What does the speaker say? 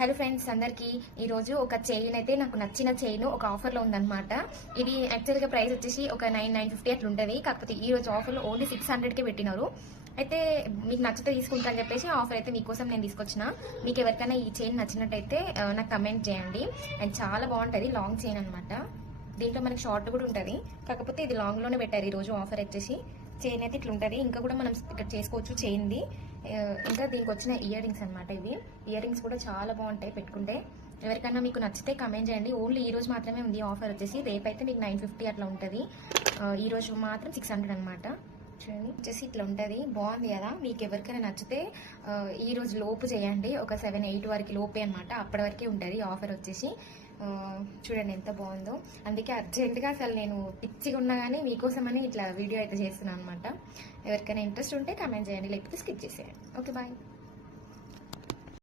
Hello friends అందరికీ ఈరోజు ఒక చైన్ అయితే నాకు నచ్చిన చైన్ ఒక ఆఫర్లో ఉందన్నమాట. ఇది యాక్చువల్గా ప్రైస్ వచ్చేసి ఒక 950 అట్లా ఉంటుంది. కాకపోతే ఈ రోజు ఆఫర్లో ఓన్లీ 600కే పెట్టినారు. అయితే మీకు నచ్చితే తీసుకుంటారని చెప్పేసి ఆఫర్ అయితే మీకోసం నేను తీసుకొచ్చిన. మీకు ఎవరికైనా ఈ చైన్ నచ్చినట్టయితే నాకు కమెంట్ చేయండి. అండ్ చాలా బాగుంటుంది, లాంగ్ చైన్ అనమాట. దీంట్లో మనకి షార్ట్ కూడా ఉంటుంది, కాకపోతే ఇది లాంగ్లోనే పెట్టారు ఈరోజు ఆఫర్ వచ్చేసి. చైన్ అయితే ఇట్లా ఉంటుంది, ఇంకా కూడా మనం ఇక్కడ చేసుకోవచ్చు చైన్ది. ఇంకా దీనికి వచ్చిన ఇయర్ రింగ్స్ అనమాట. ఇవి ఇయర్ రింగ్స్ కూడా చాలా బాగుంటాయి పెట్టుకుంటే. ఎవరికైనా మీకు నచ్చితే కమెంట్ చేయండి. ఓన్లీ ఈ రోజు మాత్రమే ఉంది ఆఫర్ వచ్చేసి. రేపైతే మీకు 950 అట్లా ఉంటుంది. ఈ రోజు మాత్రం 600 అనమాట. చూడండి వచ్చేసి ఇట్లా ఉంటుంది, బాగుంది కదా. మీకు ఎవరికైనా నచ్చితే ఈ రోజు లోపు చేయండి, ఒక 7-8 వరకు లోపే అనమాట. అప్పటి వరకే ఉంటుంది ఆఫర్ వచ్చేసి. చూడండి ఎంత బాగుందో. అందుకే అర్జెంటుగా అసలు నేను పిచ్చిగా ఉన్నా కానీ మీకోసమని ఇట్లా వీడియో అయితే చేస్తున్నాను అనమాట. ఎవరికైనా ఇంట్రెస్ట్ ఉంటే కమెంట్ చేయండి, లేకపోతే స్కిప్ చేసేయండి. Okay bye.